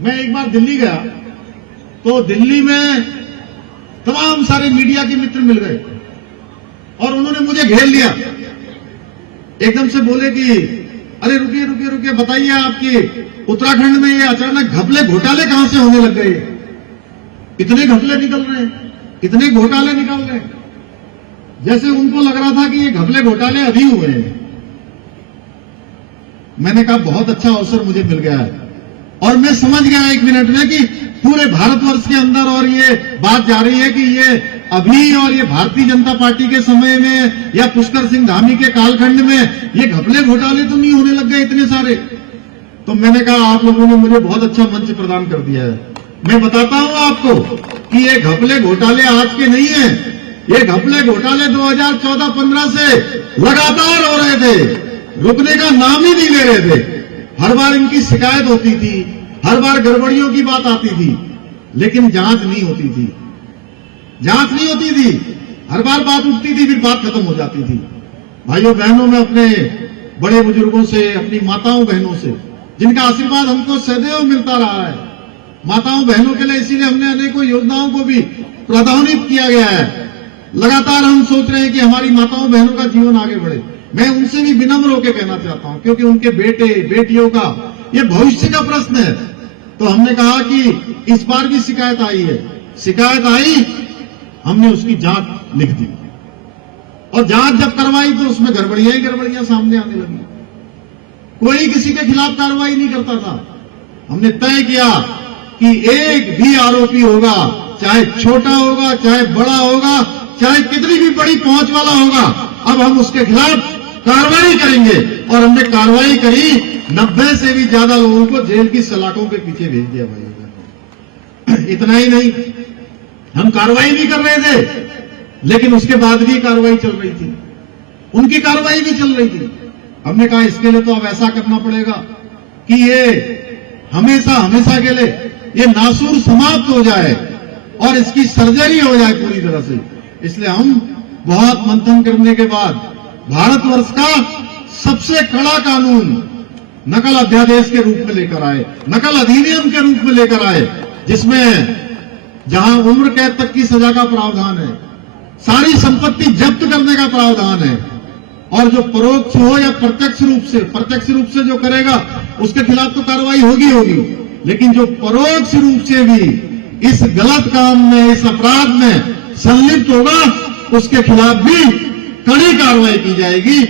मैं एक बार दिल्ली गया तो दिल्ली में तमाम सारे मीडिया के मित्र मिल गए और उन्होंने मुझे घेर लिया। एकदम से बोले कि अरे रुकिए रुकिए रुकिए, बताइए आपकी उत्तराखंड में ये अचानक घपले घोटाले कहां से होने लग गए? इतने घपले निकल रहे हैं, इतने घोटाले निकल रहे हैं, जैसे उनको लग रहा था कि ये घपले घोटाले अभी हुए हैं। मैंने कहा बहुत अच्छा अवसर मुझे मिल गया है और मैं समझ गया एक मिनट में कि पूरे भारतवर्ष के अंदर और ये बात जा रही है कि ये अभी और ये भारतीय जनता पार्टी के समय में या पुष्कर सिंह धामी के कालखंड में ये घपले घोटाले तो नहीं होने लग गए इतने सारे। तो मैंने कहा आप लोगों ने मुझे बहुत अच्छा मंच प्रदान कर दिया है। मैं बताता हूं आपको कि ये घपले घोटाले आज के नहीं है, ये घपले घोटाले 2014-15 से लगातार हो रहे थे, रुकने का नाम ही नहीं ले रहे थे। हर बार इनकी शिकायत होती थी, हर बार गड़बड़ियों की बात आती थी, लेकिन जांच नहीं होती थी, जांच नहीं होती थी। हर बार बात उठती थी, फिर बात खत्म हो जाती थी। भाइयों बहनों, मैं अपने बड़े बुजुर्गों से, अपनी माताओं बहनों से, जिनका आशीर्वाद हमको सदैव मिलता रहा है, माताओं बहनों के लिए इसीलिए हमने अनेकों योजनाओं को भी प्रावधानित किया गया है। लगातार हम सोच रहे हैं कि हमारी माताओं बहनों का जीवन आगे बढ़े। मैं उनसे भी विनम्र होकर कहना चाहता हूं, क्योंकि उनके बेटे बेटियों का ये भविष्य का प्रश्न है। तो हमने कहा कि इस बार भी शिकायत आई है, शिकायत आई, हमने उसकी जांच लिख दी और जांच जब करवाई तो उसमें गड़बड़ियां ही गड़बड़ियां सामने आने लगी। कोई किसी के खिलाफ कार्रवाई नहीं करता था। हमने तय किया कि एक भी आरोपी होगा, चाहे छोटा होगा, चाहे बड़ा होगा, चाहे कितनी भी बड़ी पहुंच वाला होगा, अब हम उसके खिलाफ कार्रवाई करेंगे। और हमने कार्रवाई करी, 90 से भी ज्यादा लोगों को जेल की सलाखों के पीछे भेज दिया भाई। इतना ही नहीं, हम कार्रवाई भी कर रहे थे, लेकिन उसके बाद भी कार्रवाई चल रही थी, उनकी कार्रवाई भी चल रही थी। हमने कहा इसके लिए तो अब ऐसा करना पड़ेगा कि ये हमेशा हमेशा के लिए ये नासूर समाप्त हो जाए और इसकी सर्जरी हो जाए पूरी तरह से। इसलिए हम बहुत मंथन करने के बाद भारतवर्ष का सबसे कड़ा कानून नकल अध्यादेश के रूप में लेकर आए, नकल अधिनियम के रूप में लेकर आए, जिसमें जहां उम्र कैद तक की सजा का प्रावधान है, सारी संपत्ति जब्त करने का प्रावधान है, और जो परोक्ष हो या प्रत्यक्ष रूप से जो करेगा उसके खिलाफ तो कार्रवाई होगी होगी, लेकिन जो परोक्ष रूप से भी इस गलत काम में, इस अपराध में संलिप्त होगा, उसके खिलाफ भी कड़ी कार्रवाई की जाएगी।